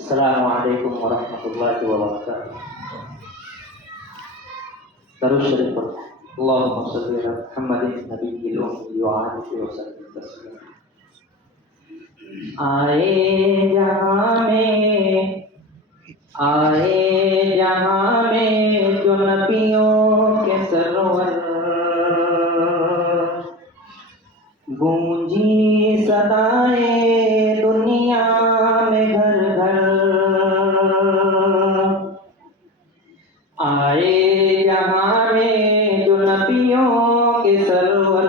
Assalamualaikum warahmatullahi wabarakatuh. Terus syarif Allahumma salli ala Muhammadin nabiyil ummi wa alihi wa sallam taslima. آئے جہاں میں جو نبیوں کے سرور گونجی صدائے دنیا میں گھر گھر آئے جہاں میں جو نبیوں کے سرور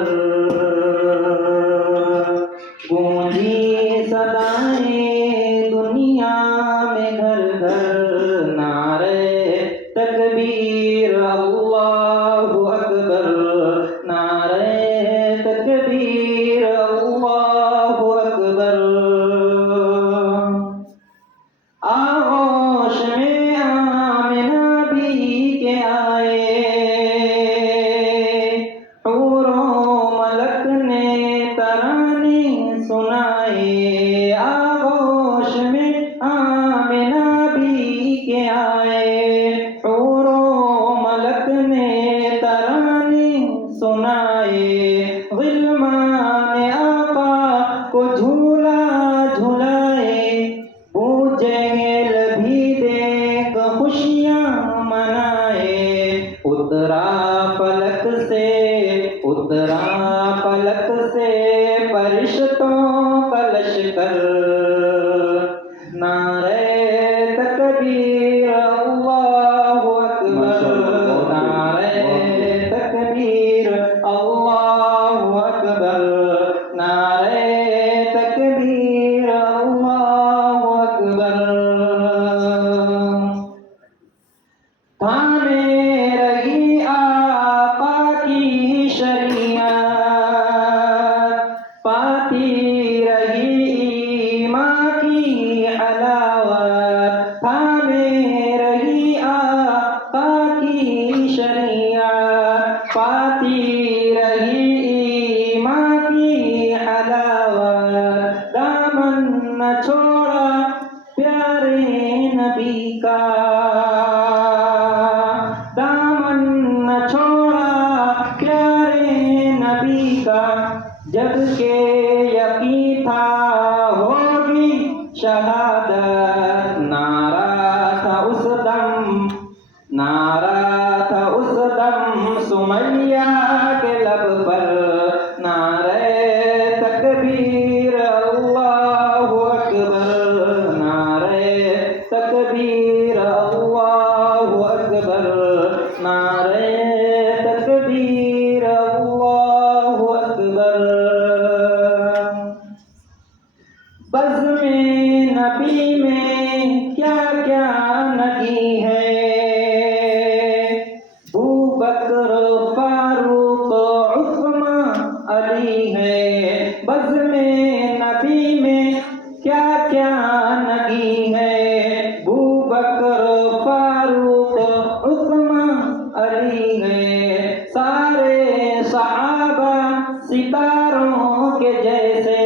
گونجی صدائے دنیا میں گھر گھر نعرے تکبیر اللہ اکبر نعرے تکبیر اللہ اکبر آغوش میں آمنہ بھی کے آئے حور و ملک نے ترانے سنائے آغوش میں آمنہ بھی کے آئے حور و ملک نے ترانے سنائے غلمان آقا کو جھولا جھلائے بو جہل بھی دیکھ خوشیاں منائے اترا فلک سے فرشتوں کا لشکر نعرے تکبیر اللہ اکبر نعرے تکبیر اللہ اکبر نعرے تکبیر اللہ اکبر تھامے رہی آقا کی شریعت پاتی رہی ایمان کی حلاوت تھامے رہی آقا کی شریعت پاتی رہی ایمان کی حلاوت دامن نہ چھوڑا پیارے نبی کا دامن نہ چھوڑا پیارے نبی کا جب کہ یقین تھا ہوگی شہادت نعرہ تھا اس دم سمیہ کے لب پر نعرے تکبیر اللہ اکبر نعرے تکبیر اللہ اکبر نعرے تکبیر اللہ اکبر بزم نبی میں کیا کیا نگی ہے ابو بکر فاروق عثمان علی ہے بزم نبی میں کیا کیا نگی ہے ابو بکر فاروق عثمان علی ہے سارے صحابہ ستاروں کے جیسے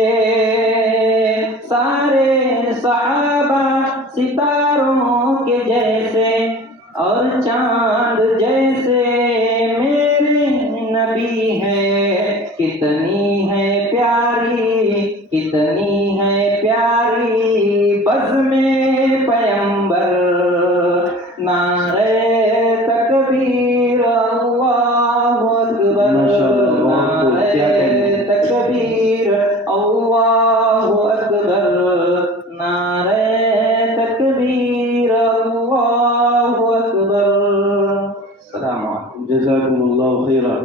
سارے صحابہ ستاروں کے جیسے اور چاند جیسے میرے نبی ہے کتنی ہے پیاری بزم پیمبر نعرے تکبیر اللہ اکبر نعرے تکبیر اللہ اکبر نعرے تکبیر اللہ اکبر السلام علیکم جزاکم اللہ خیرا.